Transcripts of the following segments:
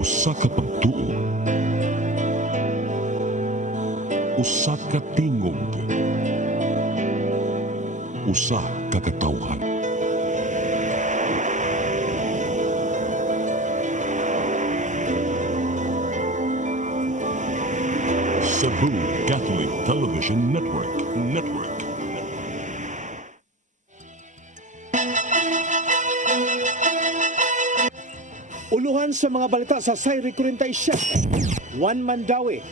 Usa ka pagtuo, usa ka tingog, usa ka katawhan. Cebu Catholic Television Network. Uluhan sa mga balita sa Sayri 47. Juan Mandaue,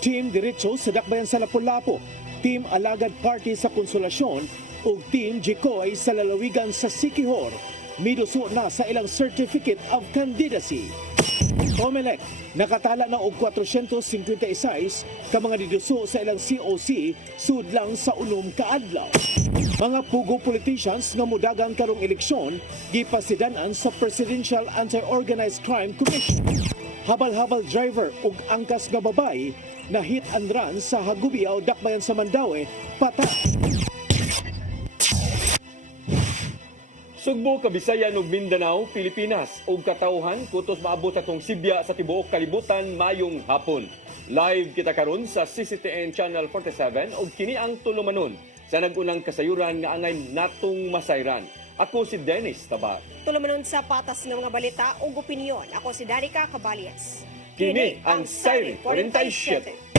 Team Diretso sa Dakbayan sa Lapu-Lapu, Team Alagad Party sa Konsolasyon ug Team Jikoy sa Lalawigan sa Siquijor miduso na sa ilang Certificate of Candidacy. COMELEC nakatala na og 456 ka mga diduso sa ilang COC sudlang sa unom ka adlaw. Mga pugo politicians nga mudagang karong eleksyon gipasidanan sa Presidential Anti-Organized Crime Commission. Habal-habal driver ug angkas nga babay na hit and run sa Hagubiaw, Dakbayan sa Mandaue, pata. Sugbo, Kabisayan ug Mindanao, Pilipinas ug katawhan kutos maabot sa tong Sibya sa tibuok kalibutan mayong hapon. Live kita karon sa CCTN Channel 47 ug kini ang tulumanon sa nagunang kasayuran nga angay natong masayran. Ako si Dennis Tabat. Tulumanon sa patas ng mga balita ug opinyon. Ako si Danica Cabalias. Kini ang Sayri 47.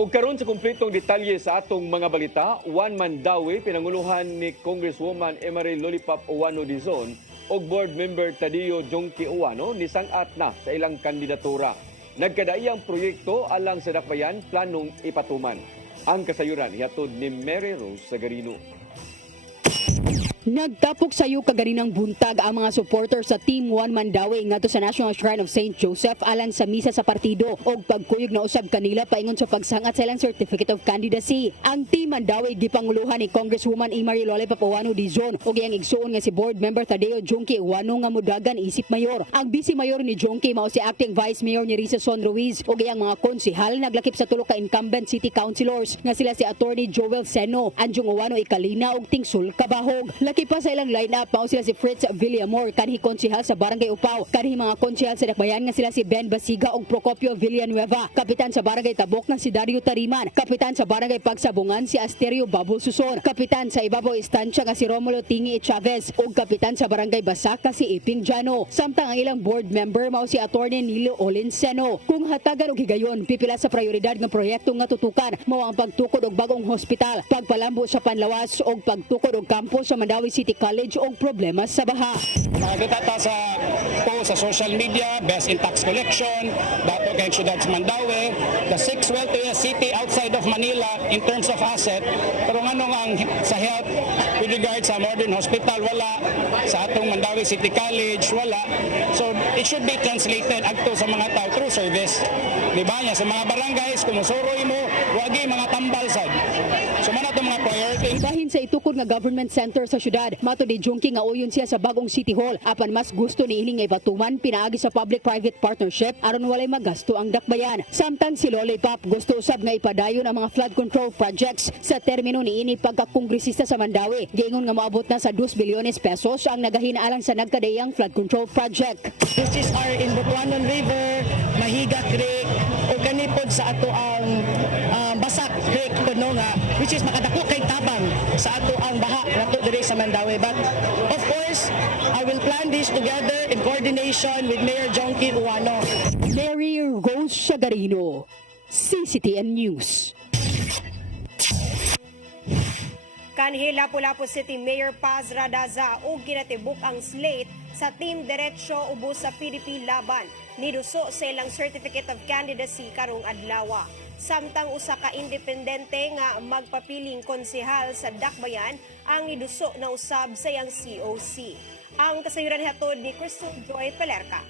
O karon sa kumpletong detalye sa atong mga balita, Juan Mandaue, pinanguluhan ni Congresswoman Emery Lollipop Uwano Dizon o Board Member Tadio Jongki Uwano nisangat na sa ilang kandidatura. Nagkadaiyang proyekto alang sa dakbayan planong ipatuman. Ang kasayuran hiatod ni Mary Rose Sagarino. Nagtapok sayo kaganinang buntag ang mga supporter sa Team Juan Mandaue ngadto sa National Shrine of St. Joseph alang sa misa sa partido og pagkuyog na usab kanila paingon sa pagsangat sa ilang Certificate of Candidacy. Ang Team Mandaue gipanguluhan ni Congresswoman Emery Lollipop Uwano Dizon ug iyang igsuon nga si Board Member Tadeo Jongki Uwano nga mudagan isip mayor. Ang Vice Mayor ni Jongki mao si Acting Vice Mayor ni Risa Son Ruiz ug iyang mga konsehal naglakip sa tulo ka incumbent city councilors nga sila si Attorney Joel Seno, Anjong Uwano Ikalina ug Tingsul Kabahog. Laki pa sa ilang lineup mao sila si Fritz Villamor, kanhi konsehal sa Barangay Upaw, kanhi mga konsehal sa Dakbayan nga sila si Ben Basiga ug Procopio Villanueva, kapitan sa Barangay Tabok nga si Dario Tariman, kapitan sa Barangay Pagsabungan si Asterio Babul Suson, kapitan sa Ibabaw Estancia nga si Romulo Tingi Chavez ug kapitan sa Barangay Basaka si Iping Jano. Samtang ang ilang board member mao si Attorney Nilo Olinseno. Kung hatagan og higayon, pipila sa prioridad nga proyekto nga tutukan mao ang pagtukod og bagong hospital, pagpalambo sa panlawas ug pagtukod og kampo sa Mandaue City College og problema sa baha. Nakita ta sa post sa social media, best in tax collection, dato kay Ciudad Mandaue, the sixth wealthiest city outside of Manila in terms of asset. Pero nganong ang sa health with regard sa modern hospital wala, sa atong Mandaue City College wala. So it should be translated adto sa mga tao through service. Di ba nya sa mga barangays kumusuroy mo, wagi mga tambal sad. So man ato mga priority. Bahin sa itukod nga government center sa syudad, mato ni Jongki nga uyon siya sa bagong City Hall apan mas gusto niini nga ipatuman pinaagi sa public-private partnership aron walay magasto ang dakbayan. Samtang si Lollipop gusto usab nga ipadayon ang mga flood control projects sa termino niini pagkakongresista sa Mandaue. Giingon nga moabot na sa 2 bilyones pesos ang nagahinaalang sa nagkadayang flood control project. Which is our in Butuanon River, Mahiga Creek, o kanipod sa ato ang Basak Creek kuno nga, which is makadako kay tabang sa ato ang baha nato diri sa Mandaue. But of course, I will plan this together in coordination with Mayor Jongki Uwano. Mary Rose Sagarino, CCTN News. Kanhi Lapu-Lapu City Mayor Paz Radaza ug ginatibuk ang slate sa Team Diretso ubos sa PDP laban niduso sa ilang Certificate of Candidacy karong adlaw. samtang usa ka independente nga magpapiling konsehal sa Dakbayan ang niduso na usab sa iyang COC. Ang kasayuran hatod ni Crystal Joy Pelerca.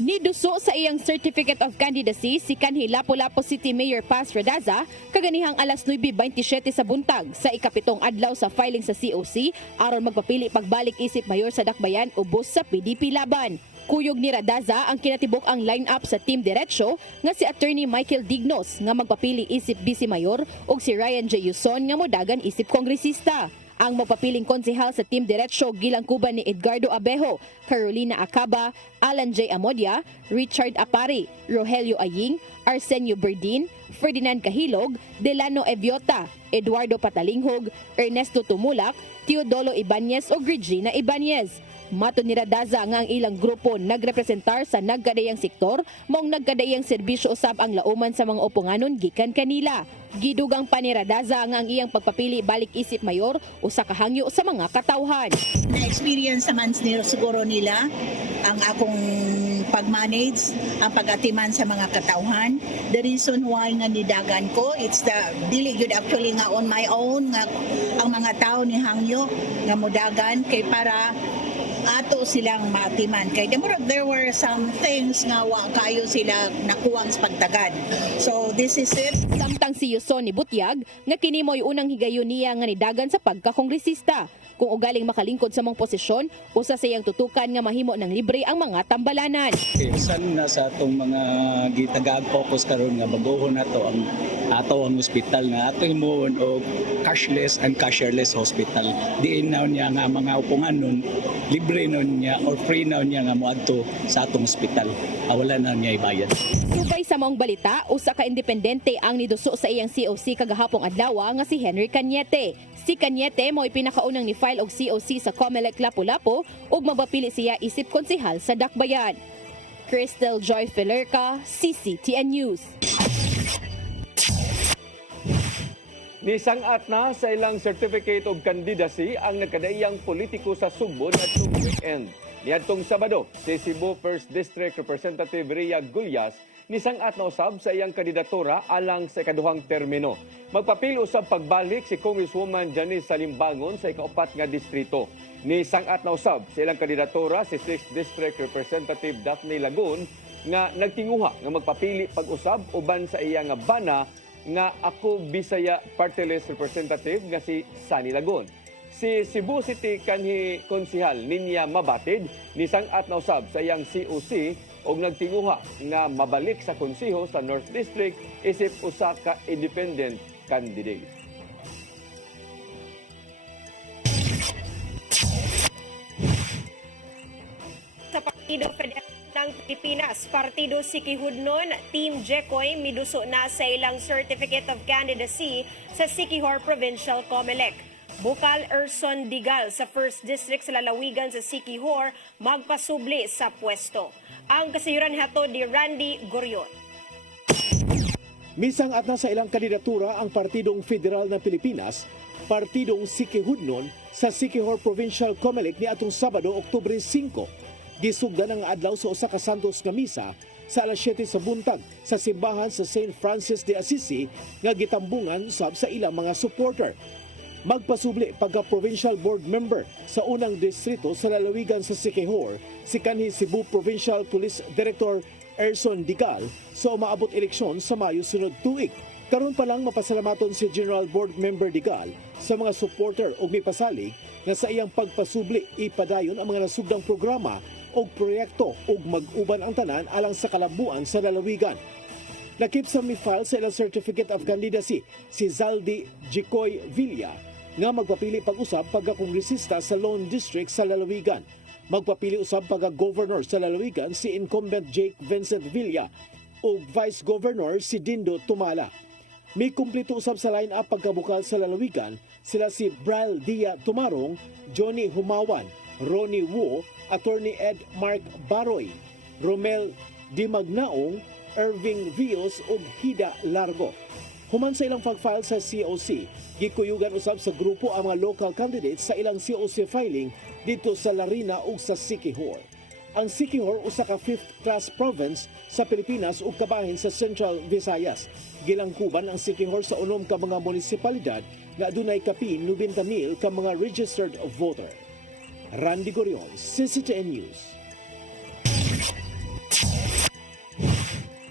Niduso sa iyang Certificate of Candidacy si kanhi Lapu-Lapu City Mayor Paz Radaza kaganihang alas 9:27 sa buntag sa ikapitong adlaw sa filing sa COC aron magpapili pagbalik isip mayor sa Dakbayan ubos sa PDP laban. Kuyog ni Radaza ang kinatibok ang line-up sa Team Diretso nga si Attorney Michael Dignos nga magpapili isip Vice Mayor ug si Ryan J. Yuson nga modagan isip kongresista. Ang magpapiling konsehal sa Team Diretso gilangkuban ni Edgardo Abejo, Carolina Acaba, Alan J. Amodia, Richard Apari, Rogelio Aying, Arsenio Berdin, Ferdinand Kahilog, Delano Eviota, Eduardo Patalinghog, Ernesto Tumulak, Teodolo Ibanez o Regina Ibanez. Mato ni Radaza nga ang ilang grupo nagrepresentar sa nagkadayang sektor maong nagkadayang serbisyo usab ang lauman sa mga uponganon gikan kanila. Gidugang pa ni Radaza nga ang iyang pagpapili balik isip mayor usa ka hangyo sa mga katawhan. Na-experience naman siguro nila ang akong pag-manage, ang pag-atiman sa mga katawhan. The reason why nga nidagan ko, it's the dili gyud actually nga on my own nga ang mga tao ni hangyo nga modagan kay para ato silang maatiman. Kay there were some things nga wa kayo sila nakuwang sa pagtagad. So this is it. Samtang si Yuson ni Butyag nga kini mo'y unang higayon niya nga nidagan sa pagkakongresista. Kung ugaling makalingkod sa mong posisyon, usa sa iyang tutukan nga mahimo ng libre ang mga tambalanan. Isan na sa atong mga gitagaag focus karon nga baguhon nato ang ato ang hospital nga ato himuon og cashless and cashierless hospital. Diin na niya nga mga upungan nun libre nun niya or free na niya nga moadto sa atong hospital. Wala na niya ibayad. Subay sa maong balita, usa ka independente ang niduso sa iyang COC kagahapong adlaw nga si Henry Cañete. Si Cañete mo'y pinakaunang ni-file og COC sa Comelec Lapu-Lapu ug magpapili siya isip konsehal sa Dakbayan. Crystal Joy Pelerca, CCTN News. Nisangat na sa ilang Certificate of Candidacy ang nagkadaiyang politiko sa Sugbo na weekend. Niadtong Sabado, si Cebu 1st District Representative Ria Gullas nisangat na usab sa iyang kandidatura alang sa ikaduhang termino. Magpapili usab pagbalik si Congresswoman Janice Salimbangon sa ikaapat nga distrito. Nisangat na usab sa ilang kandidatura si 6th District Representative Daphne Lagun nga nagtinguha nga magpapili pag-usab uban sa iyang bana nga Ako Bisaya Party List Representative nga si Sani Lagun. Si Cebu City kanhi konsehal Ninya Mabatid nisangat na usab sa iyang COC og nagtinguha nga mabalik sa konseho sa North District isip usa ka independent candidate. Sa Partido Federal ng Pilipinas, Partido Sikihudnon, Team Jekoy miduso na sa ilang Certificate of Candidacy sa Siquijor Provincial Comelec. Bukal Erson Digal sa 1st District sa lalawigan sa Siquijor magpasubli sa pwesto. Ang kasayuran hatod ni Randy Gorion. Misangat na sa ilang kandidatura ang Partidong Federal ng Pilipinas, Partidong Sikihudnon sa Siquijor Provincial Comelec ni atong Sabado, Oktubre 5. Gisugdan ang adlaw sa usa ka Santos nga misa sa alas 7 sa buntag sa simbahan sa St. Francis de Assisi nga gitambungan usab sa ilang mga supporter. Magpasubli pagka-provincial board member sa unang distrito sa lalawigan sa Siquijor si kanhi Cebu Provincial Police Director Erson Digal sa umaabot eleksyon sa Mayo sunod tuig. Karon pa lang mapasalamaton si General Board Member Digal sa mga supporter ug mipasalig nga sa iyang pagpasubli ipadayon ang mga nasugdang programa o proyekto ug mag-uban ang tanan alang sa kalabuan sa lalawigan. Nakip sa mi-file sa ilang Certificate of Candidacy si Zaldi Jicoy Villa nga magpapili pag-usab pagka-kongresista sa Lone District sa lalawigan. Magpapili usab pagka-governor sa lalawigan si incumbent Jake Vincent Villa ug Vice Governor si Dindo Tumala. May kumplito usab sa line-up pagkabukal sa lalawigan sila si Bral Dia Tumarong, Johnny Humawan, Ronnie Wu, Attorney Ed Mark Baroy, Romel Dimagnaong, Irving Vios ug Hida Largo. Human sa ilang pag-file sa COC, gikuyugan usab sa grupo ang mga local candidates sa ilang COC filing dito sa Larina ug sa Siquijor. Ang Siquijor usa ka 5th class province sa Pilipinas ug kabahin sa Central Visayas. Gilangkuban ang Siquijor sa unom ka mga munisipalidad nga adunay kapin 90,000 ka mga registered voter. Randy Gorion, CCTN News.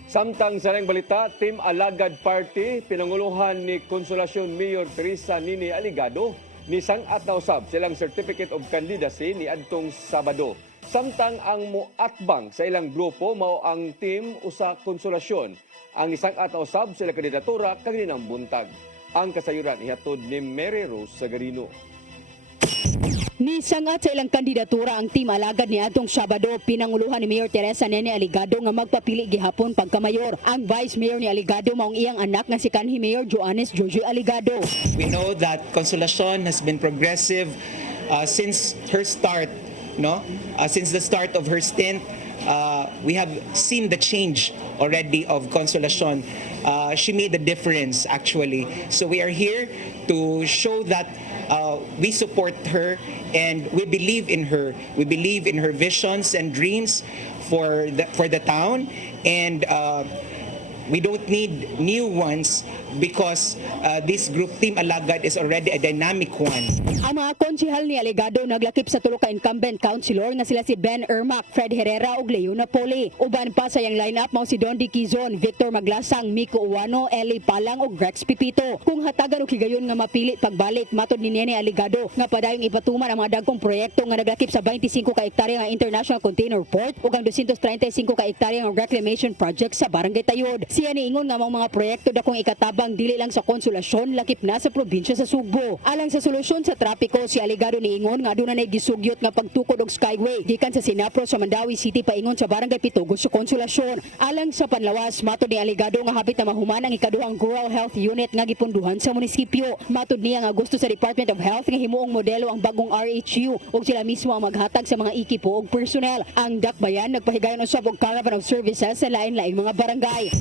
Samtang sa ring balita, Team Alagad Party, pinanguluhan ni Consolacion Mayor Teresa Nini Aligado, ni sang-at na usab silang Certificate of Candidacy ni adtong Sabado. Samtang ang muatbang sa ilang grupo mao ang Team Usa Consolacion. Ang isang-at na usab sila kandidatura kaninang buntag. Ang kasayuran ihatod ni Mary Rose Sagarino. Nisangat sa ilang kandidatura ang Team Alagad ni atong Sabado, pinanguluhan ni Mayor Teresa Nene Aligado nga magpapili gihapon pagkamayor. Ang Vice Mayor ni Aligado maong iyang anak nga si kanhi Mayor Joannes Jojo Aligado. We know that Consolacion has been progressive since her start, no? Since the start of her stint, we have seen the change already of Consolacion. She made a difference actually. So we are here to show that we support her and we believe in her. We believe in her visions and dreams for the town, and we don't need new ones because this group Team Alagad is already a dynamic one. Ang mga konsihal ni Aligado naglakip sa tulo ka incumbent councilor nga sila si Ben Ermac, Fred Herrera ug Leo Napoli. Uban pa sa iyang lineup mao si Don D. Quizon, Victor Maglasang, Miko Uwano, Eli Palang ug Rex Pipito. Kung hatagan og higayon nga mapili pagbalik, matod ni Nene Aligado nga padayong ipatuman ang mga dagkong proyekto nga naglakip sa 25 ka hektarya nga International Container Port ug ang 235 ka hektarya nga reclamation project sa Barangay Tayod. Siya niingon nga mga proyekto dakong ikatabang dili lang sa Consolacion, lakip na sa probinsya sa Sugbo. Alang sa solusyon sa trapiko, si Aligado niingon nga aduna nay gisugyot nga pagtukod og skyway gikan sa Sinapro sa Mandawi City paingon sa Barangay Pitugos sa Consolacion. Alang sa panlawas, matod ni Aligado nga hapit na mahuman ang ikaduhang Rural Health Unit nga gipunduhan sa munisipyo. Matod niya nga gusto sa Department of Health nga himuong modelo ang bagong RHU ug sila mismo ang maghatag sa mga ekipo ug personnel. Ang Dakbayan nagpahigayon usab og caravan of services sa lain-laing mga barangay.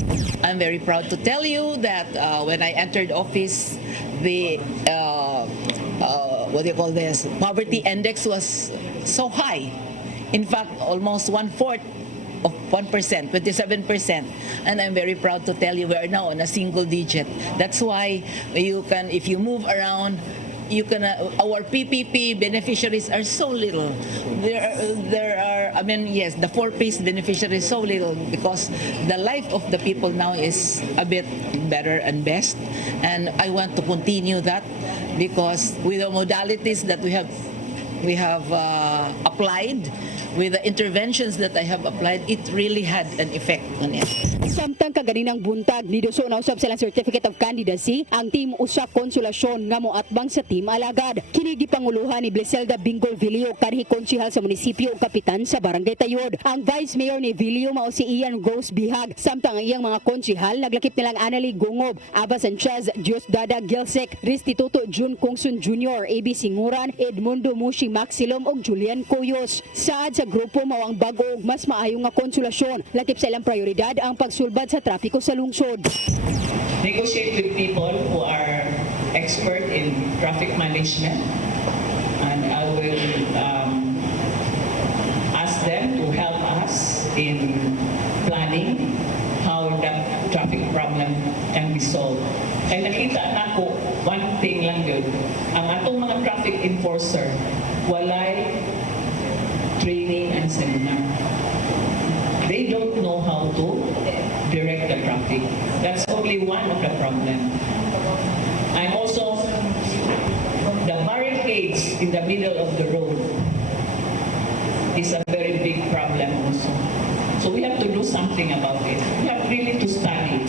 I'm very proud to tell you that when I entered office, the what do you call this? Poverty index was so high. In fact, almost 1/4 of 1%, 27%. And I'm very proud to tell you we are now on a single digit. That's why you can, if you move around, you can. Our PPP beneficiaries are so little. There are. I mean, yes, the 4Ps beneficiaries so little because the life of the people now is a bit better and best, and I want to continue that because with the modalities that we have applied, with the interventions that I have applied, it really had an effect on it. Samtang kaganinang buntag, niduso na usab silang Certificate of Candidacy ang Team Usa Consolacion nga moatbang sa Team Alagad. Kini gipanguluhan ni Bliselda Bingol Vilio, kanhi konsihal sa munisipyo ug kapitan sa Barangay Tayod. Ang Vice Mayor ni Vilio mao si Ian Rose Bihag. Samtang ang iyang mga konsihal naglakip nilang Annalie Gungob, Aba Sanchez, Diosdada Gilsek, Restituto Jun Kongsun Jr., AB Singuran, Edmundo Mushi Maxilom ug Julian Coyos. Saad sa grupo mao ang bago ug mas maayo nga konsolasyon. Lakip sa ilang prioridad ang pagsulbad sa trapiko sa lungsod. Negotiate with people who are expert in traffic management, and I will ask them to help us in planning how that traffic problem can be solved. Kaya nakita na ko, one thing lang yun, ang atong mga traffic enforcer, walay training and seminar. They don't know how to direct the traffic. That's only one of the problem. And also, the barricades in the middle of the road is a very big problem also. So we have to do something about it. We have really to study.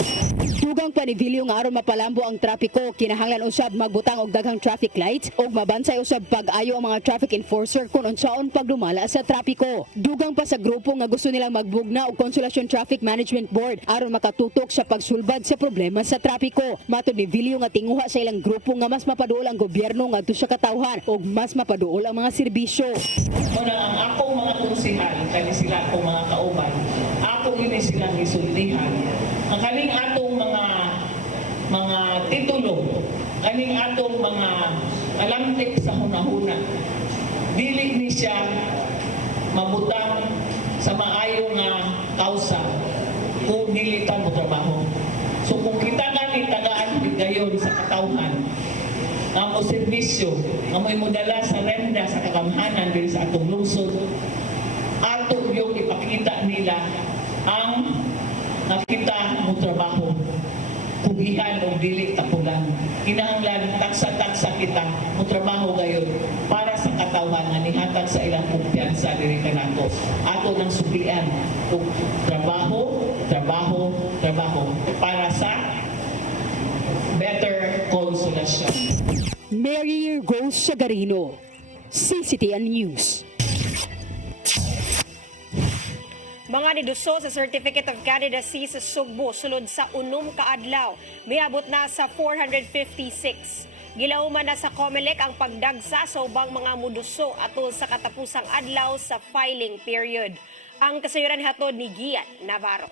Dugang pa ni Vilio nga aron mapalambo ang trapiko, kinahanglan usab magbutang og daghang traffic lights ug mabansay usab pag-ayo ang mga traffic enforcer kung unsaon pagdumala sa trapiko. Dugang pa sa grupo nga gusto nilang magbugna og Consolacion Traffic Management Board aron makatutok sa pagsulbad sa problema sa trapiko. Matod ni Vilio nga tinguha sa ilang grupo nga mas mapaduol ang gobyerno ngadto sa katawhan ug mas mapaduol ang mga serbisyo. Muna ang akong mga konsihal, kani sila akong mga kauban, akong ini silang isultihan. Ang kaning atong mga titulo, kaning atong mga alamtik sa hunahuna, dili ni siya mabutang kausa kung dilitan mo trabaho. So kung kita gani tagaan gayon sa katawhan, nga mo serbisyo, nga mo dala sa renda sa kagamhanan diri sa atong lungsod, ato yung ipakita nila ang nakita mo trabaho, pugihan o dili tapulan. Kinahanglan taksa-taksa kita mo trabaho gayon para sa katawhan nga nihatag sa ilang kumpiyansa diri kanato. Ato nang suklian og trabaho, trabaho, trabaho para sa better consolation. Mary Rose Sagarino, CCTN News. Mga niduso sa Certificate of Candidacy sa Sugbo sulod sa unom ka adlaw, miabot na sa 456. Gilauman na sa COMELEC ang pagdagsa sa ubang mga muduso atol sa katapusang adlaw sa filing period. Ang kasayuran hatod ni Gian Navarro.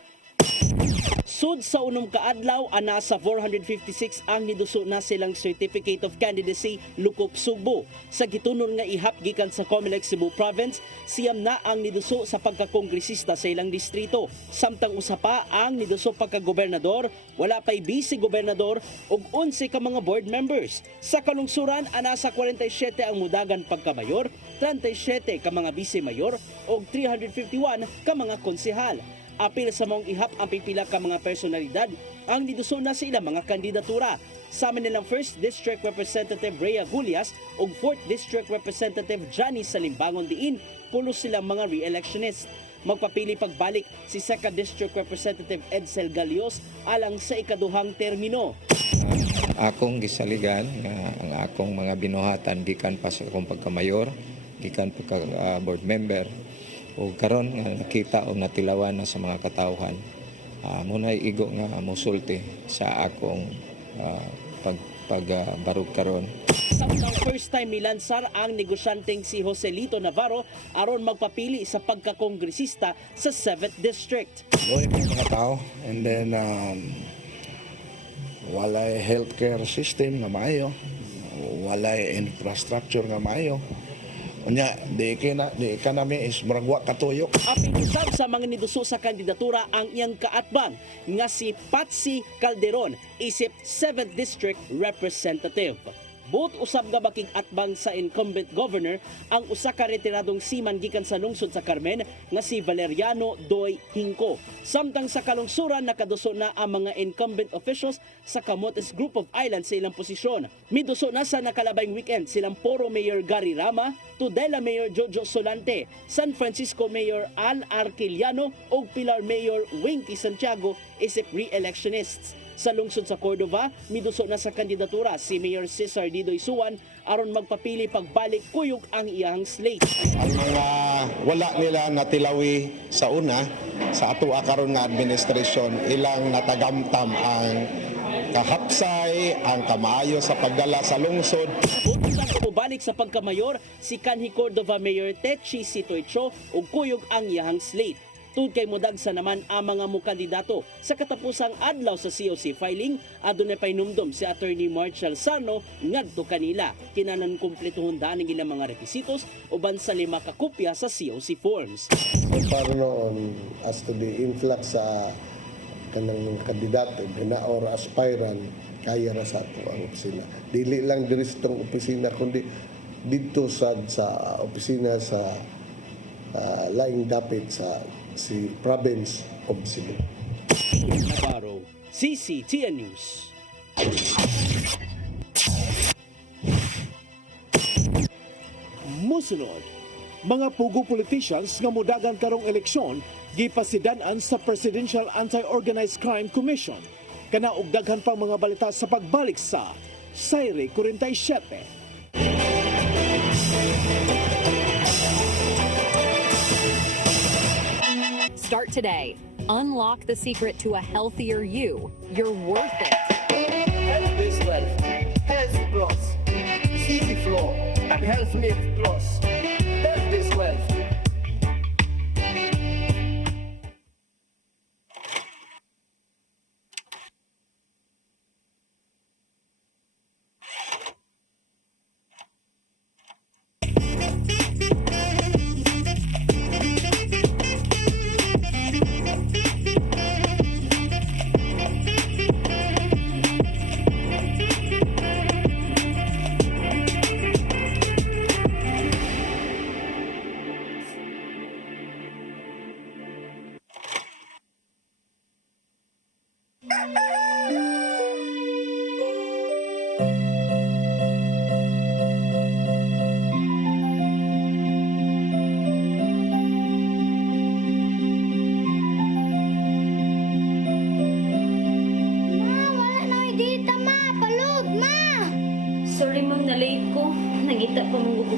Sud sa unom ka adlaw ana sa 456 ang niduso na silang Certificate of Candidacy Lukop Sugbo. Sa gitunon nga ihap gikan sa COMELEC Cebu Province, siyam na ang niduso sa pagkakongresista sa ilang distrito. Samtang usa pa ang niduso pagkagobernador, wala pay vice-gobernador ug 11 ka mga board members. Sa kalungsuran ana sa 47 ang mudagan pagkamayor, 37 ka mga vice-mayor ug 351 ka mga konsehal. Apil sa maong ihap ang pipila ka mga personalidad ang niduso na sa ilang mga kandidatura. Sa nilang 1st District Representative Rhea Gulias ug 4th District Representative Johnny Salimbangon diin, pulos silang mga re-electionist. Magpapili pagbalik si 2nd District Representative Edsel Galios alang sa ikaduhang termino. Akong gisaligan nga ang akong mga binuhatan gikan pa sa akong pagkamayor, gikan pagka board member, o karon nga nakita o natilawan na sa mga katawhan, munay igo nga musulti sa akong pagbarug karon. Samtang first time milansar ang negosyanteng si Joselito Navarro aron magpapili sa pagkakongresista sa 7th District. Loy mga tao, and then walay healthcare system nga maayo, walay infrastructure nga maayo. Unya, di ka namin is maragwa katuyok. Apil usab sa mga niduso sa kandidatura ang iyang kaatbang nga si Patsy Calderon isip 7th District Representative. Both usab nga bakig atbang sa incumbent governor ang usa ka retiradong seaman gikan sa lungsod sa Carmen nga si Valeriano Doy Hinco. Samtang sa kalungsuran nakaduso na ang mga incumbent officials sa Camotes Group of Islands sa ilang posisyon. Miduso na sa nakalabayng weekend silang Poro Mayor Gary Rama, Tudela Mayor Jojo Solante, San Francisco Mayor Al Arquiliano ug Pilar Mayor Winky Santiago isip re-electionists. Sa lungsod sa Cordova, miduso na sa kandidatura si Mayor Cesar Didoy Suwan aron magpapili pagbalik kuyog ang iyang slate. Ang mga wala nila natilawi sa una, sa ato karon nga administrasyon, ilang natagamtam ang kahapsay, ang kamaayo sa pagdala sa lungsod. Sa pabalik sa pagkamayor, si Kanhi Cordova Mayor Techi Sitoicho ug kuyog ang iyang slate. Tud kay modagsa naman ang mga mukandidato sa katapusang adlaw sa COC filing, adunay painumdum si Attorney Marshall Sarno ngadto kanila. Kinanan kumpletuhon daan ang ilang mga requisitos uban sa 5 ka kopya sa COC forms. So far noon, as to the influx sa kanang kandidato or aspirant, kaya ra sa ato ang opisina. Dili lang diri sa itong opisina kundi dito sa opisina sa laing dapit sa si province of Cebu. Navarro, CCTN News. Musunod, mga pugo politicians nga mudagan karong eleksyon gipasidan-an sa Presidential Anti-Organized Crime Commission. Kana og daghan pang mga balita sa pagbalik sa Sayre 47. Start today. Unlock the secret to a healthier you. You're worth it. Health is wealth. Health plus. Easy flow. Health Mix Plus. Health is wealth.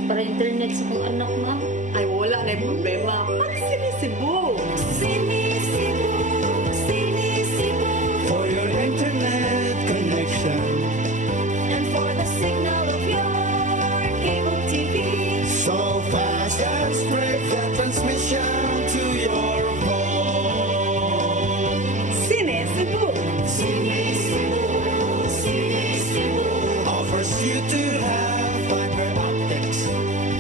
para internet sa kong anak, ma'am. Ay, wala na yung problema. Mag-Sinisibu. Sinisibu, Sinisibu. For your internet connection. And for the signal of your cable TV. So fast and straight the transmission to your phone. Sinisibu. Sinisibu, Sinisibu. Offers you to have fiber optics.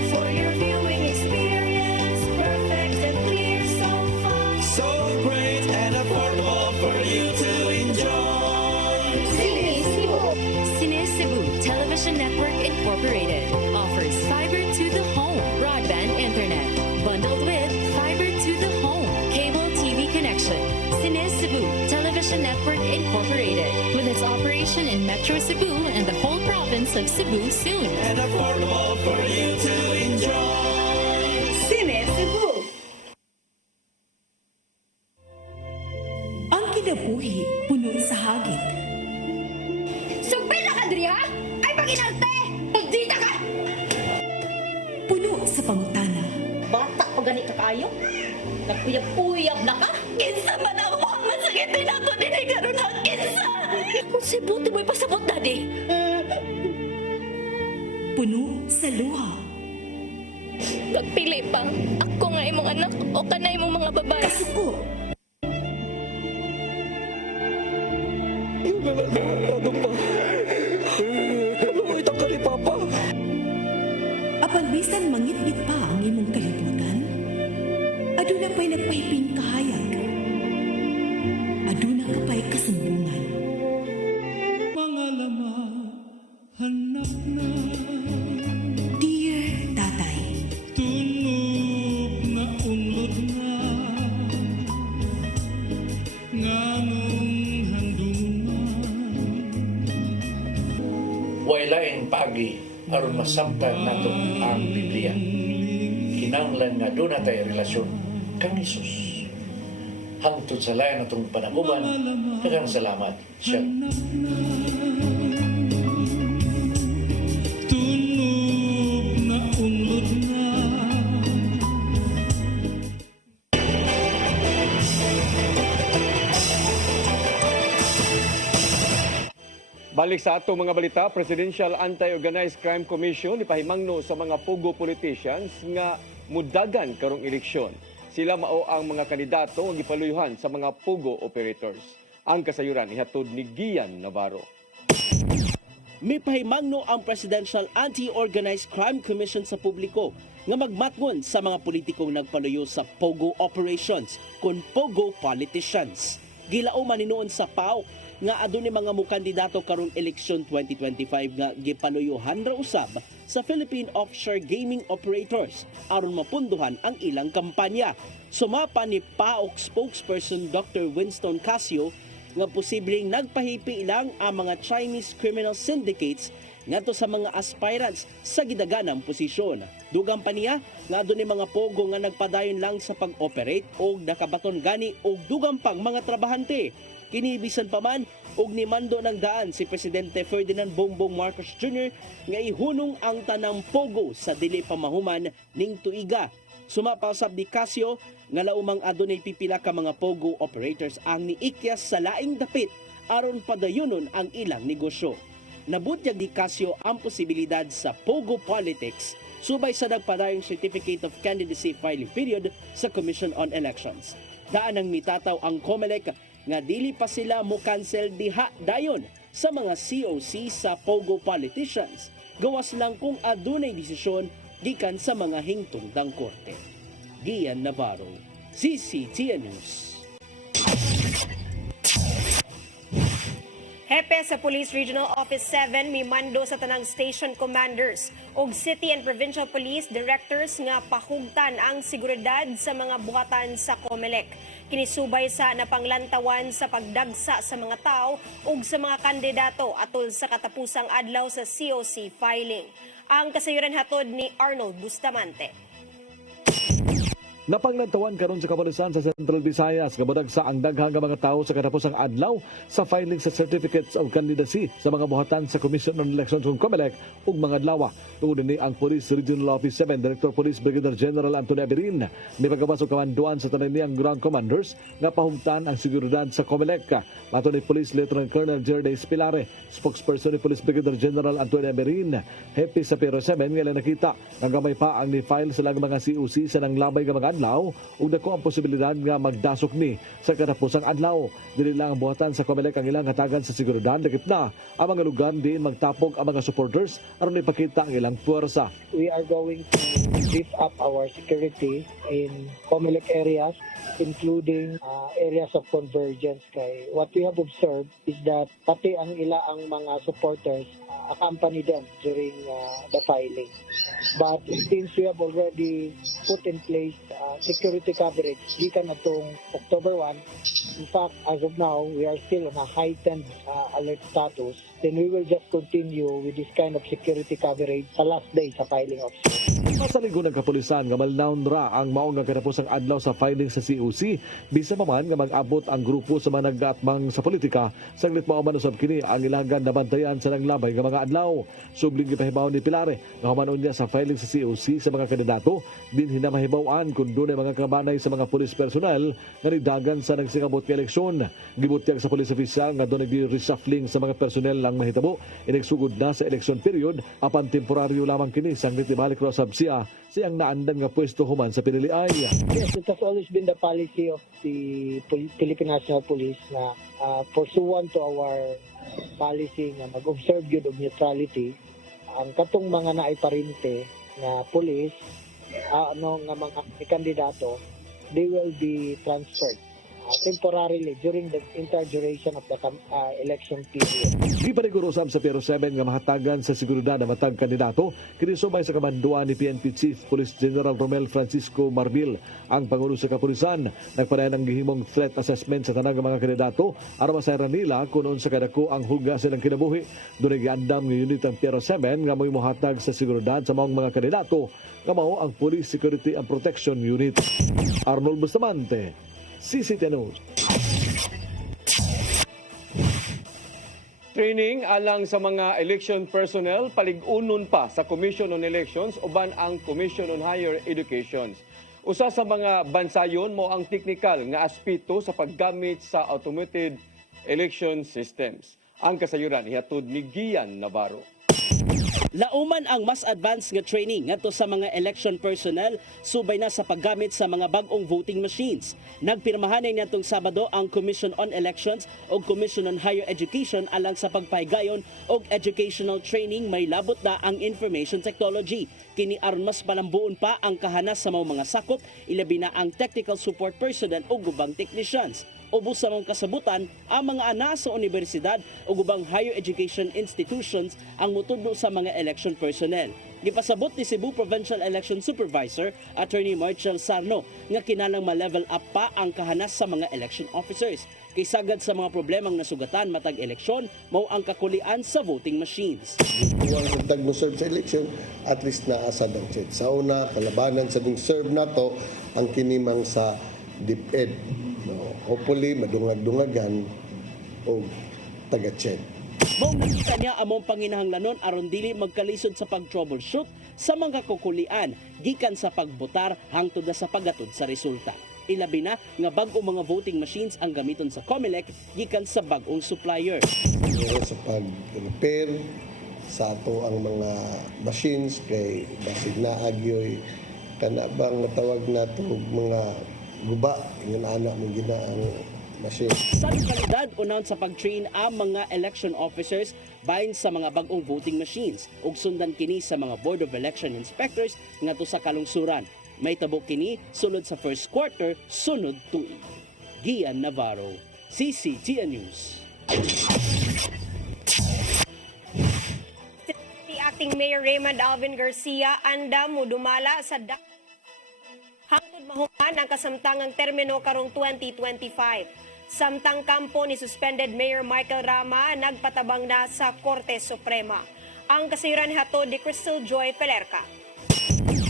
For your viewing experience, perfect and clear so fast. So great and affordable for you to enjoy. Sinisibu Television Network Incorporated offers fiber to the home broadband internet bundled with fiber to the home cable TV connection. Sinisibu Television Network Incorporated with its operation in Metro Cebu and the whole province of Cebu soon. And affordable for you to enjoy. Sinisibu. Ang kinabuhi puno sa hagit. Sumpila ka, Dria! Ay, paginarte! Pagdita ka! Puno sa pangutana. Bata pa gani ka kayo? Nagpuyab-puyab na ka? Kinsa man ako ang masakitin ako din ay karoon ang kinsa! Kung si buti mo'y pasabot, Daddy! Puno sa luha. Pagpili pa, ako nga imong anak o kanay imong mga babae. Kasuko. Yung ano pa? Ano ito ka ni Papa? Apan bisan mangitbit pa ang imong kalibutan, aduna pa'y nagpahiping kahayag. Aduna ka pa'y kasumbungan. Mga lama, hanap na. Dear Tatay, Tunog na unlod na. Nganong handungan. Wailaing pagi aron masabtan nato ang Biblia. Kinanglan nga doon na tayo relasyon kang Isus. Hangtod sa layan natong panaguban, daghang salamat siya. Tunog na unlod na. Balik sa atong mga balita, Presidential Anti-Organized Crime Commission ipahimangno sa mga pugo politicians nga mudagan karong eleksyon. Sila mao ang mga kandidato nga gipaluyuhan sa mga pugo operators. Ang kasayuran ihatod ni Gian Navarro. May pahimangno ang Presidential Anti-Organized Crime Commission sa publiko nga magmatngon sa mga politikong nagpaluyo sa POGO operations kon POGO politicians. Gilao maninuon sa PAO nga adunay mga mukandidato karong eleksyon 2025 nga gipaluyuhan ra usab sa Philippine Offshore Gaming Operators aron mapunduhan ang ilang kampanya. Sumapa ni PAOK spokesperson Dr. Winston Casio nga posibleng nagpahipi ilang ang mga Chinese criminal syndicates ngadto sa mga aspirants sa gidaganang posisyon. Dugang pa niya nga adunay mga pogo nga nagpadayon lang sa pag-operate o nakabaton gani og dugang pang mga trabahante. Kinibisan pa man og nimando ng daan si Presidente Ferdinand Bongbong Marcos Jr. nga ihunong ang tanang pogo sa dili pamahuman ning tuiga. Sumapasab ni Casio nga laumang adunay pipila ka mga pogo operators ang niikyas sa laing dapit aron padayunon ang ilang negosyo. Nabutyag ni Casio ang posibilidad sa pogo politics subay sa nagpadayong Certificate of Candidacy filing period sa Commission on Elections. Daan ang mitataw ang COMELEC nga dili pa sila mo cancel diha dayon sa mga COC sa pogo politicians gawas lang kung adunay desisyon gikan sa mga hingtungtang korte. Gian Navarro, CCTN News. Hepe sa Police Regional Office 7 mimando sa tanang station commanders ug city and provincial police directors nga pahugtan ang seguridad sa mga buhatan sa COMELEC. Kinisubay sa napanglantawan sa pagdagsa sa mga tao ug sa mga kandidato atol sa katapusang adlaw sa COC filing. Ang kasayuran hatod ni Arnold Bustamante. Napanglantawan karon sa kapulisan sa Central Visayas nga sa ang daghang nga mga tawo sa katapusang adlaw sa filing sa certificates of candidacy sa mga buhatan sa Commission on Elections ug COMELEC ug mga adlaw. Tungod ni ang Police Regional Office 7 Director Police Brigadier General Antonio Abirin ni pagabas og kamanduan sa tanan niyang ground commanders nga pahumtan ang seguridad sa COMELEC. Mato ni Police Lieutenant Colonel Jerday Spilare, spokesperson ni Police Brigadier General Antonio Abirin, happy sa Pero 7 nga nakita nga gamay pa ang ni-file sa mga COC sa nang labay nga mga adlaw ug dako ang posibilidad nga magdasok ni sa katapusang adlaw. Dili lang ang buhatan sa COMELEC ang ilang hatagan sa seguridad, lakip na ang mga lugar diin magtapok ang mga supporters aron ipakita ang ilang puwersa. We are going to beef up our security in COMELEC areas, including areas of convergence. Kay what we have observed is that pati ang ilaang mga supporters accompany them during the filing. But since we have already put in place security coverage gikan atong October 1, in fact, as of now, we are still on a heightened alert status, then we will just continue with this kind of security coverage sa last day sa filing of suit. Sa linggo ng kapulisan nga malnawn ra ang mao nga katapusang adlaw sa filing sa COC, bisa pa man nga mag-abot ang grupo sa mga nag-atmang sa politika, saglit mao man usab kini ang ilagan na bantayan sa nanglabay nga mga adlaw. Subling gipahibaw ni Pilare nga humanon niya sa filing sa COC sa mga kandidato, din hinamahibawan kung doon ay mga kabanay sa mga pulis personal nga nidagan sa nagsikabot nga eleksyon. Gibutyag sa pulis official nga doon nag-reshuffling sa mga personel lang mahitabo, inagsugod na sa election period, apan temporaryo lamang kini sanglit ibalik ra sab siya siyang naandan nga pwesto human sa piniliay. Yes, it has always been the policy of the Philippine National Police na pursuant to our policy nga mag-observe yun of neutrality, ang katong mga naiparinte na police, nga mga kandidato, they will be transferred temporarily during the entire duration of the election period. Di pa nagurusam sa Pero 7 nga mahatagan sa seguridad na matag kandidato, kinisubay sa kamanduan ni PNP Chief Police General Romel Francisco Marbil. Ang Pangulo sa Kapulisan nagpadayon ng gihimong threat assessment sa tanang mga kandidato aron masayran nila kung sa kadako ang hulga silang kinabuhi. Doon giandam ng unit ang Pero 7 nga may mohatag sa seguridad sa mga kandidato nga mao ang Police Security and Protection Unit. Arnold Bustamante, CCTV News. Training alang sa mga election personnel palig-unon pa sa Commission on Elections uban ang Commission on Higher Education. Usa sa mga bansayon mo ang teknikal nga aspeto sa paggamit sa automated election systems. Ang kasayuran ihatod ni Gian Navarro. Lauman ang mas advanced nga training ngadto sa mga election personnel subay na sa paggamit sa mga bag-ong voting machines. Nagpirmahanay niadtong Sabado ang Commission on Elections o Commission on Higher Education alang sa pagpahigayon og educational training may labot na ang information technology. Kini aron mas palambuon pa ang kahanas sa mga sakop, ilabi na ang technical support personnel o gubang technicians. Ubos sa mga kasabutan, ang mga ana sa universidad o gubang higher education institutions ang mutudlo sa mga election personnel. Gipasabot ni Cebu Provincial Election Supervisor Attorney Marshall Sarno nga kinahanglang ma-level up pa ang kahanas sa mga election officers. Kay sagad sa mga problemang nasugatan matag eleksyon, mao ang kakulian sa voting machines. Kung ang tag-serve sa election, at least naasa ng check. Sa una, kalabanan sa ding serve na to, ang kinimang sa DepEd. No, hopefully, madungag-dungagan o taga-check. Mao nakita niya among panginahanglanon aron dili magkalisod sa pag-troubleshoot sa mga kukulian gikan sa pagbotar hangtod sa paggatod sa resulta. Ilabi na nga bag-o mga voting machines ang gamiton sa COMELEC gikan sa bag-ong supplier. Pero sa pag-repair sa ato ang mga machines kay basig na agyoy kana bang natawag nato mga guba yung anak mong ginaang machine. Sa lokalidad, unaon sa pag-train ang mga election officers bahin sa mga bag-ong voting machines ug sundan kini sa mga Board of Election Inspectors ngadto sa kalungsuran. May tabok kini sulod sa first quarter sunod tuig. Gian Navarro, CCTN News. Si Acting Mayor Raymond Alvin Garcia anda mo dumala sa hangtod mahuman ang kasamtangang termino karong 2025. Samtang kampo ni suspended Mayor Michael Rama nagpatabang na sa Korte Suprema. Ang kasayuran hatod ni Crystal Joy Pelerca.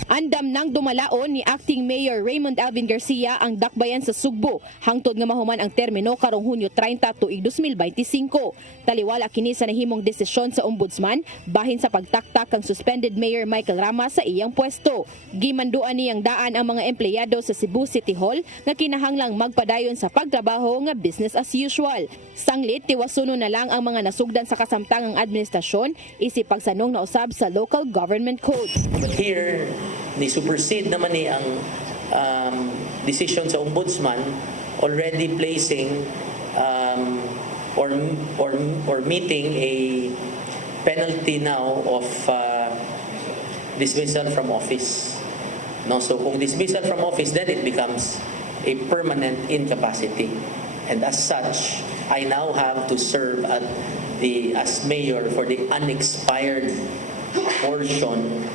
Andam nang dumalaon ni Acting Mayor Raymond Alvin Garcia ang dakbayan sa Sugbo hangtod nga mahuman ang termino karong Hunyo 30 tuig 2025. Taliwala kini sa nahimong desisyon sa ombudsman bahin sa pagtaktak kang suspended Mayor Michael Rama sa iyang pwesto. Gimanduan niyang daan ang mga empleyado sa Cebu City Hall nga kinahanglang magpadayon sa pagtrabaho nga business as usual. Sanglit tiwasuno na lang ang mga nasugdan sa kasamtangang administrasyon isip pagsanong na usab sa local government code. But here, ni supersede naman ni ang decision sa ombudsman already placing or meeting a penalty now of dismissal from office. No, so kung dismissal from office, then it becomes a permanent incapacity. And as such, I now have to serve as mayor for the unexpired portion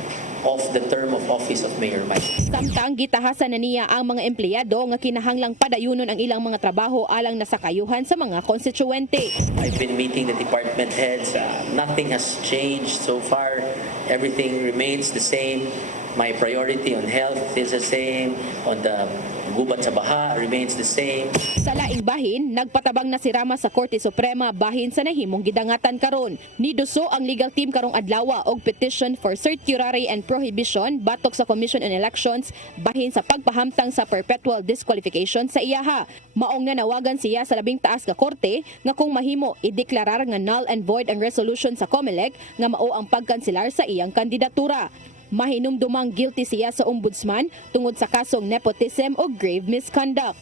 of the term of office of Mayor Mike. Samtang gitahasan na niya ang mga empleyado nga kinahanglang padayunon ang ilang mga trabaho alang nasakayuhan sa mga konstituwente. I've been meeting the department heads. Nothing has changed so far. Everything remains the same. My priority on health is the same. On the gubat sa baha remains the same. Sa laing bahin, nagpatabang na si Rama sa Korte Suprema bahin sa nahimong gidangatan karon. Niduso ang legal team karong adlaw og petition for certiorari and prohibition batok sa Commission on Elections bahin sa pagpahamtang sa perpetual disqualification sa iyaha. Maong nanawagan siya sa labing taas nga korte nga kung mahimo ideklarar nga null and void ang resolution sa COMELEC nga mao ang pagkanselar sa iyang kandidatura. Mahinumdumang guilty siya sa ombudsman tungod sa kasong nepotism o grave misconduct.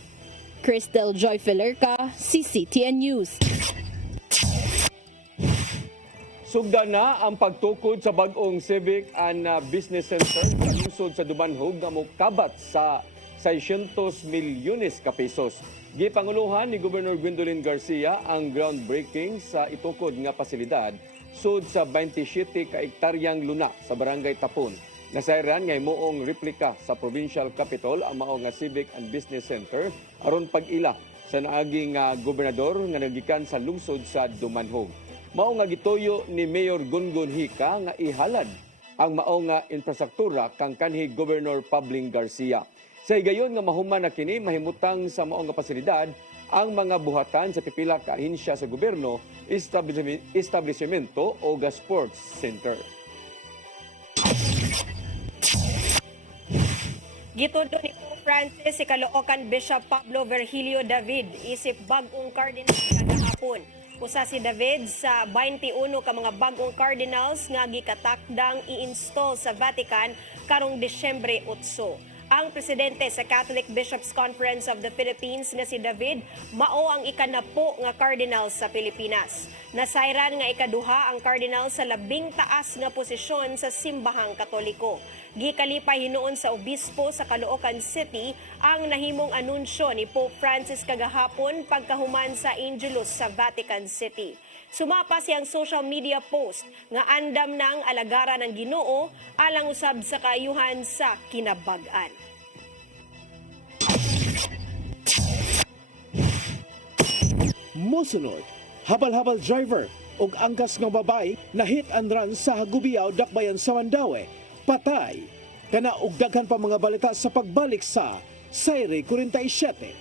Cristel Joy Filerca, CCTN News. Sugda na ang pagtukod sa bag-ong Civic and Business Center sa lungsod sa Dumanhog nga mokabat sa 600 milyones ka pesos. Gipanguluhan ni Governor Gwendolyn Garcia ang groundbreaking sa itukod nga pasilidad sud sa 27 ka hektaryang luna sa Barangay Tapon. Nasayran nga moong replika sa provincial capital ang mao nga Civic and Business Center aron pag-ila sa naaging gobernador nga nagikan sa lungsod sa Dumanhog. Mao nga gituyo ni Mayor Gungun Hika nga ihalad ang mao nga infrastruktura kang kanhi Governor Pabling Garcia. Sa higayon nga mahuman na kini mahimutang sa mao nga pasilidad ang mga buhatan sa pipila ka ahensya sa gobyerno, establishmento o sports center. Gitudo ni Pope Francis si Caloocan Bishop Pablo Virgilio David isip bag-ong cardinal kagahapon. Usa si David sa 21 ka mga bag-ong cardinals nga gikatakdang i-install sa Vatican karong Disyembre 8. Ang presidente sa Catholic Bishops Conference of the Philippines nga si David mao ang ikanapo nga cardinal sa Pilipinas. Nasayran nga ikaduha ang cardinal sa labing taas nga posisyon sa simbahang Katoliko. Gikalipay hinuon sa obispo sa Caloocan City ang nahimong anunsyo ni Pope Francis kagahapon pagkahuman sa Angelus sa Vatican City. Sumapa siyang social media post nga andam ng alagara ng Ginoo alang usab sa kaayuhan sa kinabag-an. Mosunod, habal-habal driver ug angkas nga babay na hit and run sa Hagubiaw, Dakbayan sa Mandaue. Patay. Kana og daghan pa mga balita sa pagbalik sa Sayre 47.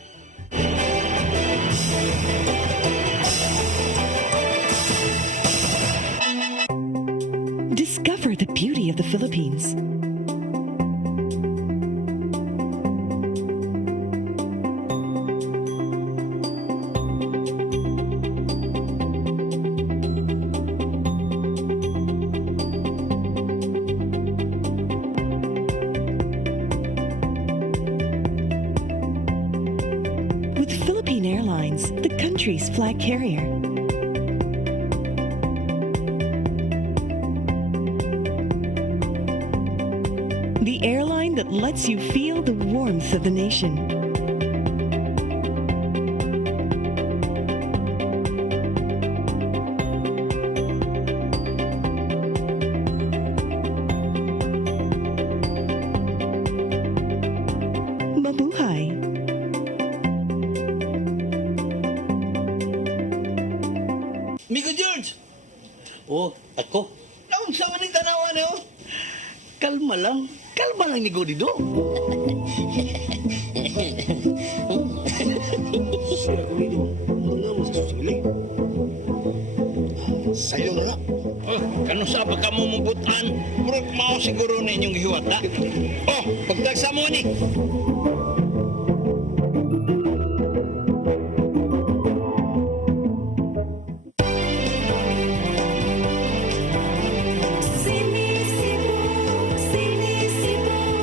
Discover the beauty of the Philippines. With Philippine Airlines, the country's flag carrier. The airline that lets you feel the warmth of the nation. Mabuhay. Migo George! Oh, ako? Naunsa man yung tanawa niyo? Kalma lang. Kalma lang ni Godido. Sira ko dito. Ano mo sa susili? Sa'yo na lang. Oh, kano sa ba ka mo mabutan? Murag mao siguro na inyong hiwata. Oh, pagdagsa mo ni.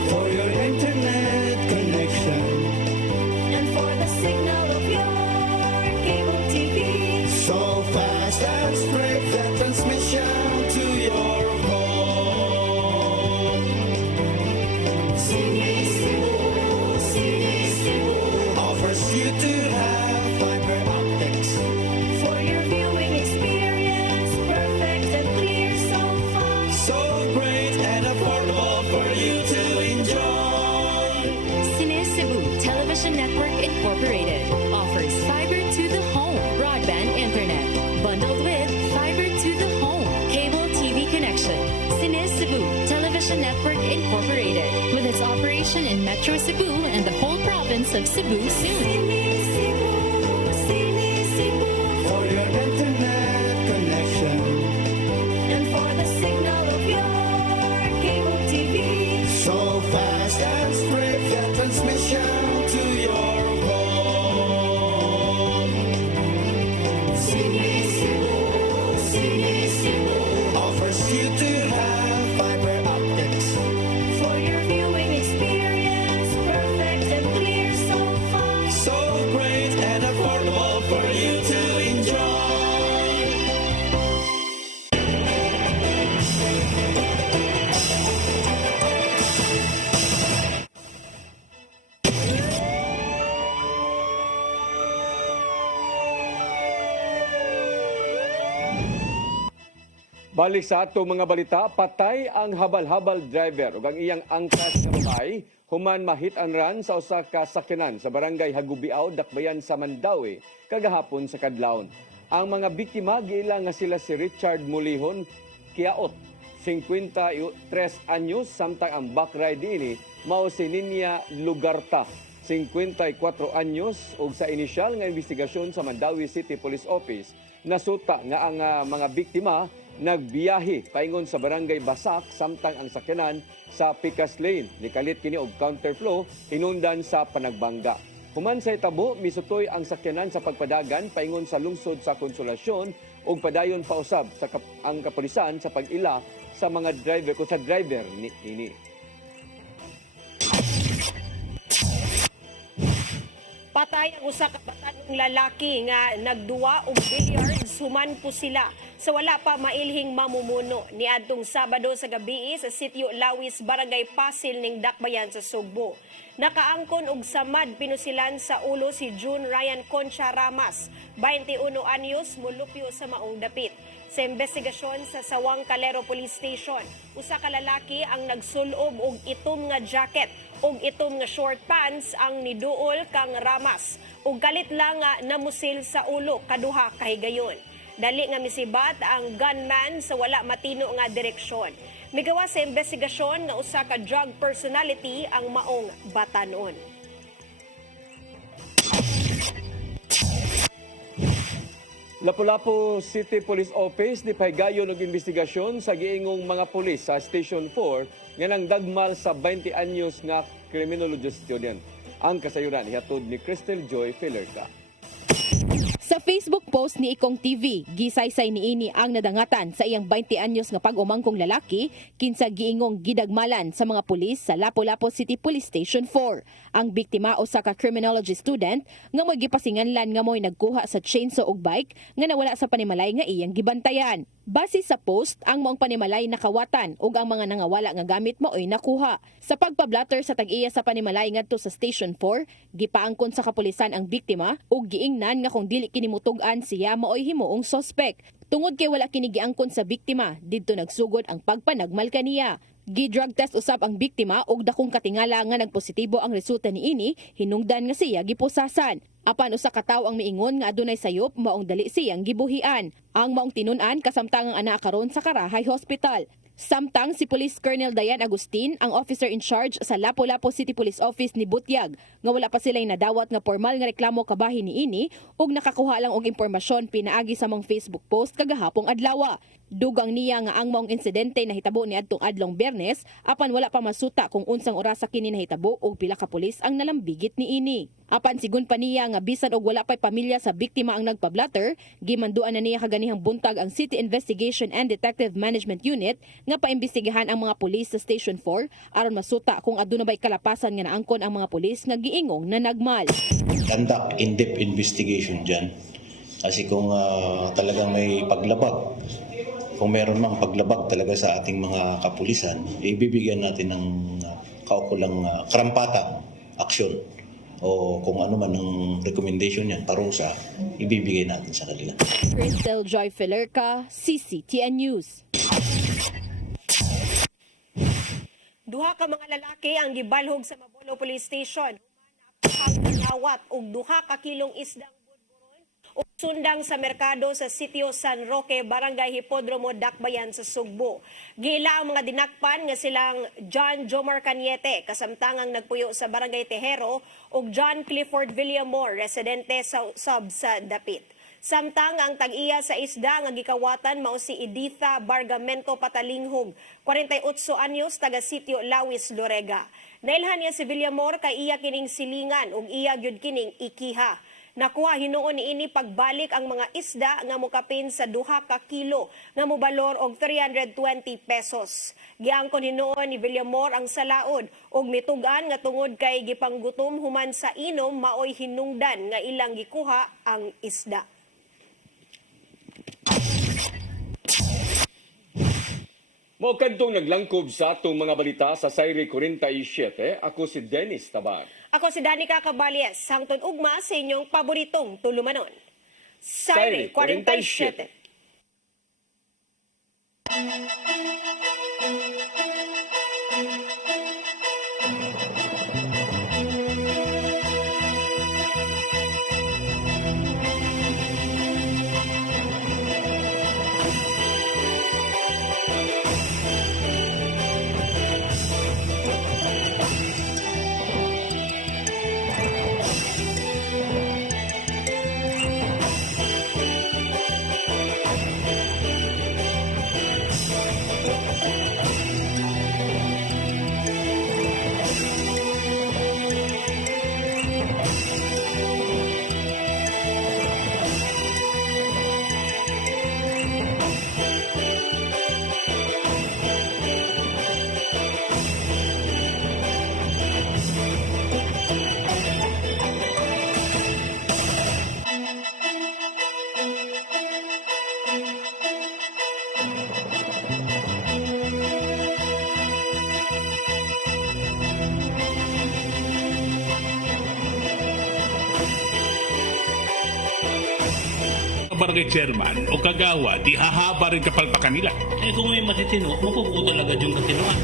For your internet connection and for the signal of your cable TV. So fast and straight that transmission to your home. Sini Cebu offers you to have fiber optics for your viewing experience, perfect and clear, so fast, so great and affordable for you to enjoy. Cine Cebu Television Network Incorporated offers fiber to the home broadband internet bundled with fiber to the home cable TV connection. Cine Cebu Television Network Incorporated with its operation in Metro Cebu and the whole province of Cebu soon. For your internet connection and for the signal of your cable TV. So fast and straight that transmission to your home. Cine Cebu offers you to have fiber optics for your viewing experience, perfect and clear, so fast, so great and affordable for you to enjoy. Balik sa ato mga balita, patay ang habal-habal driver ug ang iyang angkas nga babae human mahit and run sa usa ka sakyanan sa barangay Hagubiao, Dakbayan sa Mandaue kagahapon sa kadlawon. Ang mga biktima giila nga sila si Richard Mulihon Kiaot, 53 anyos, samtang ang backrider ini mao si Ninya Lugarta, 54 anyos, ug sa inisyal nga investigasyon sa Mandaue City Police Office nasuta nga ang mga biktima nagbiyahe paingon sa barangay Basak samtang ang sakyanan sa Picas Lane. Nikalit kini og counterflow hinungdan sa panagbangga. Human sa itabo, misutoy ang sakyanan sa pagpadagan paingon sa lungsod sa Konsolasyon ug padayon pausab sa ang kapulisan sa pag-ila sa mga driver o sa driver ini. Patay ang usa ka batanong lalaki nga nagduwa og billiards human po sila sa wala pa mailhing mamumuno niadtong Sabado sa gabi sa Sitio Lawis, Barangay Pasil ning Dakbayan sa Sugbo. Nakaangkon og samad pinusilan sa ulo si June Ryan Concha Ramas, 21 anyos, mulupyo sa maong dapit. Sa investigasyon sa Sawang Calero Police Station, usa ka lalaki ang nagsulob og itom nga jacket ug itom nga short pants ang niduol kang Ramas ug galit lang nga namusil sa ulo kaduha ka higayon. Dali nga misibat ang gunman sa wala matino nga direksyon. Migawa sa investigasyon nga usa ka drug personality ang maong batanon. Lapu-Lapu City Police Office di pahigayon og investigasyon sa giingong mga pulis sa Station 4 nga nangdagmal sa 20 anyos nga criminology student. Ang kasayuran ihatod ni Crystal Joy Filerca. Sa Facebook post ni Ikong TV, gisaysay niini ang nadangatan sa iyang 20 anyos nga pag-umangkong lalaki kinsa giingong gidagmalan sa mga pulis sa Lapu-Lapu City Police Station 4. Ang biktima usa ka criminology student nga mo'y gipasinganlan nga mo'y nagkuha sa chainsaw ug bike nga nawala sa panimalay nga iyang gibantayan. Base sa post, ang maong panimalay nakawatan ug ang mga nangawala nga gamit mao'y nakuha. Sa pagpablatter sa tag-iya sa panimalay ngadto sa Station 4, gipaangkon sa kapulisan ang biktima ug giingnan nga kung dili kini mutug-an siya mao'y himuong sospek. Tungod kay wala kini giangkon sa biktima, didto nagsugod ang pagpanagmal kaniya. Gi-drug test usab ang biktima ug dakong katingala nga nagpositibo ang resulta niini, hinungdan nga siya gipusasan. Apan usa ka tawo ang miingon nga adunay sayop maong dali siyang gibuhian. Ang maong tinun-an kasamtangang ana karon sa Karahay Hospital. Samtang si Police Colonel Dayan Agustin, ang officer in charge sa Lapu-Lapu City Police Office ni Butyag, nga wala pa sila'y nadawat nga formal nga reklamo kabahin ni ini ug nakakuha lang og impormasyon pinaagi sa mga Facebook post kagahapong adlaw. Dugang niya nga ang maong insidente nahitabo ni adtong adlong Biyernes apan wala pa masuta kung unsang orasa kini nahitabo ug pila ka pulis ang nalambigit ni ini. Apan sigun pa niya nga bisan og wala pay pamilya sa biktima ang nagpablatter, gimanduan na niya kaganihang buntag ang City Investigation and Detective Management Unit nga paimbestigahan ang mga pulis sa Station 4 aron masuta kung aduna bay kalapasan nga naangkon ang mga pulis nga giingong na nagmal. Conduct in-depth investigation dyan. Kasi kung talagang may paglabag, kung meron mang paglabag talaga sa ating mga kapulisan, ibibigyan natin ng kaukulang karampatang aksyon o kung ano man ang recommendation niyan, parusa, ibibigay natin sa kanila. Crystal Joy Filerca, CCTN News. Duha ka mga lalaki ang gibalhog sa Mabolo Police Station. Nawat og duha ka kilong isdang budburon ug sundang sa merkado sa sitio San Roque, Barangay Hipodromo, Dakbayan sa Sugbo. Gila ang mga dinakpan nga silang John Jomar Cañete, kasamtangang nagpuyo sa Barangay Tejero, ug John Clifford Villamor, residente sa sub sa Dapit. Samtang ang tag-iya sa isda nga gikawatan mao si Editha Bargamento Patalinghog, 48 anyos, taga sitio Lawis, Lorega. Nailhan niya si Villamor kay iya kining silingan ug iya gyud kining ikiha. Nakuha hinuon ni ini pagbalik ang mga isda nga mokapin sa 2 ka kilo nga mobalor og 320 pesos. Giangkon hinuon ni Villamor ang salaod ug mitugan nga tungod kay gipanggutom human sa inom maoy hinungdan nga ilang gikuha ang isda. Mao kadtong naglangkob sa atong mga balita sa Sayre 47, ako si Dennis Tabar. Ako si Danica Caballes, hangtod ugma sa inyong paboritong tulumanon. Sayre 47. barangay chairman o kagawa, di hahaba rin kapalpakan nila. Eh kung may matitino, mapuputo talaga yung katinoan.